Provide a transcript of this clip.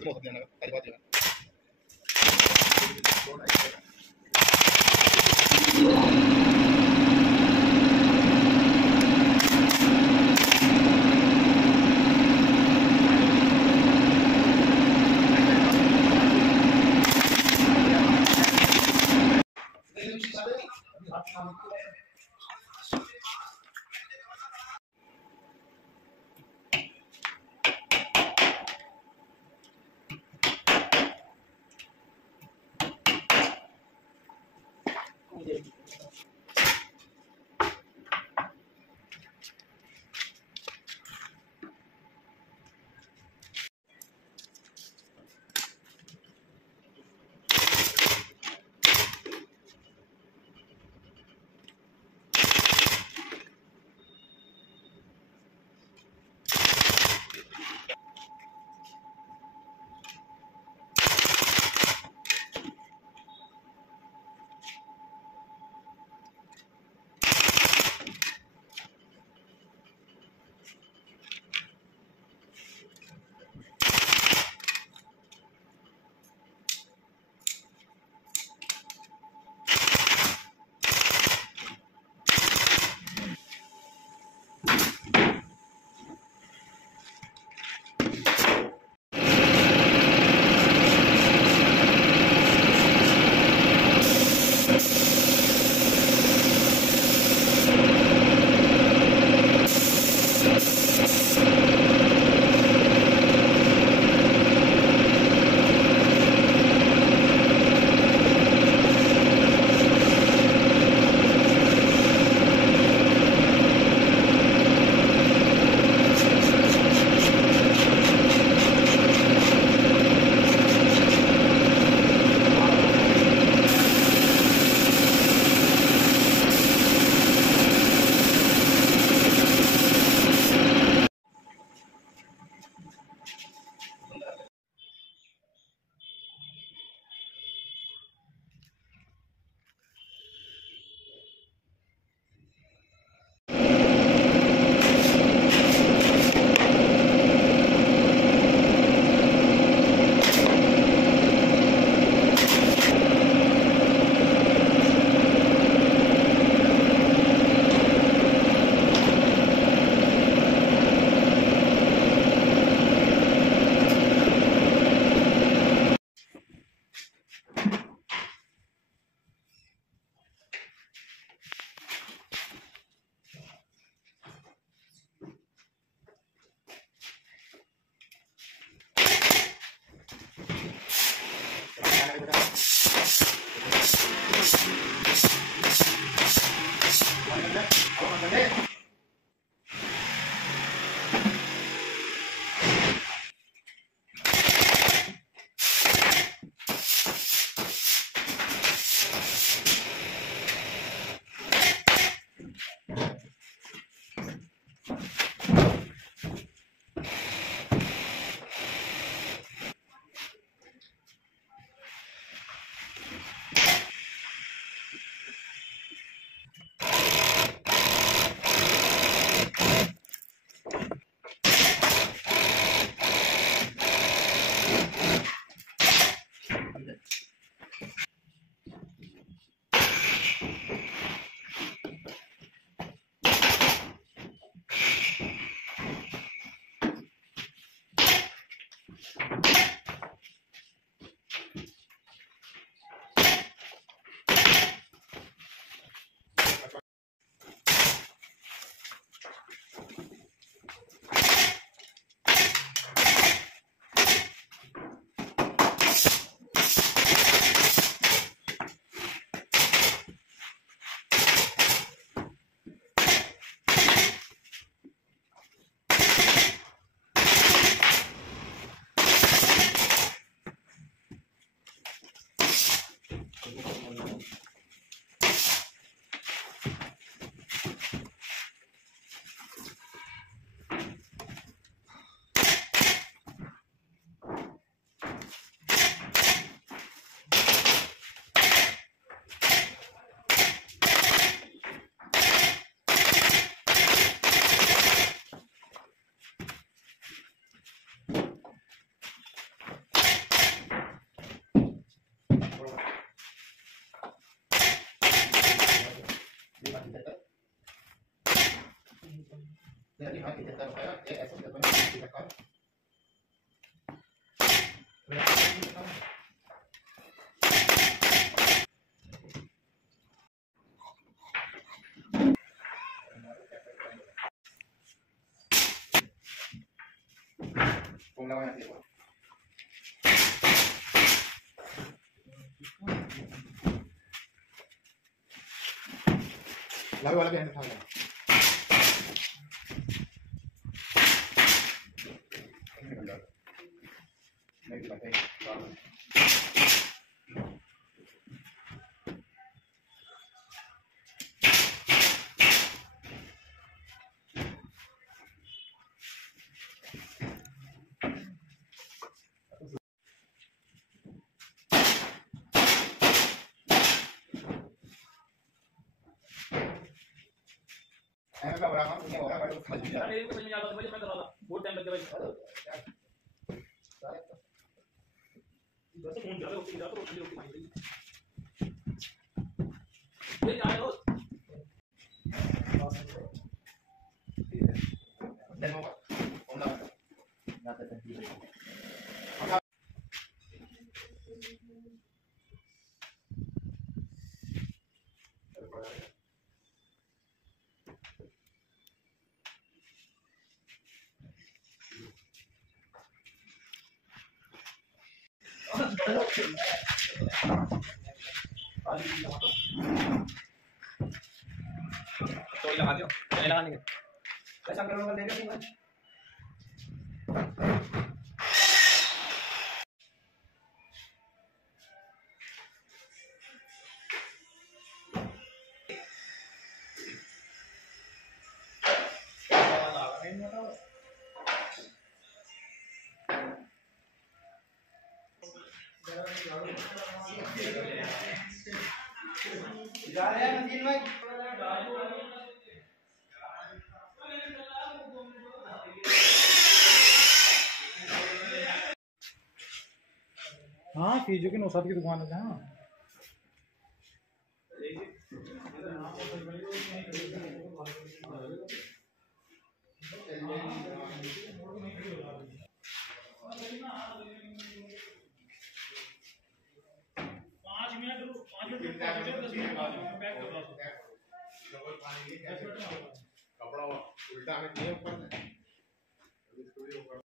कितना हो सकता है सारी बात है। हाँ कितना रुपया ये ऐसे करते हैं रखा Kung lawan natin ito. Lalu wala bilang sa kanya. May dibatay. Ay, may wala kang punya wala kayo mali. अरे कुछ नहीं आता तो मुझे मैं करा था बहुत टाइम लग गया भाई जैसे फोन कर रहे हो कि जाओ तो खाली होके भाई ये जा रहे हो Demo ka. Kung lang. Natin ang dito. तो लगा दियो लगा नहीं कैसा करोगे ले लेंगे जा रहे हैं तीन भाई हाँ फीजो की नौसाद की दुकान है हाँ कपड़ा उल्टा हमें दिए ऊपर